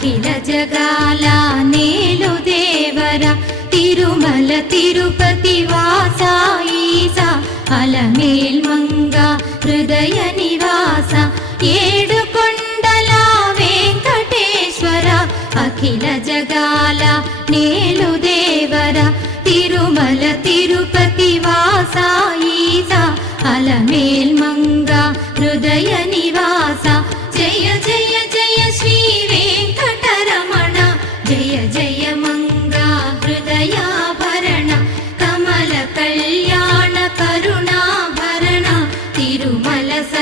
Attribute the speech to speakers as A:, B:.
A: అఖిల జగాల నేలు దేవరా తిరుమల తిరుపతి వాసాయిసా అలమేల్ మంగ హృదయ నివాస ఏడు కొండల వెంకటేశ్వర అఖిల జగాల నేలు దేవరా తిరుమల తిరుపతి వాసాయిసా అలమేల్ మంగ హృదయ నివాస జయ జయ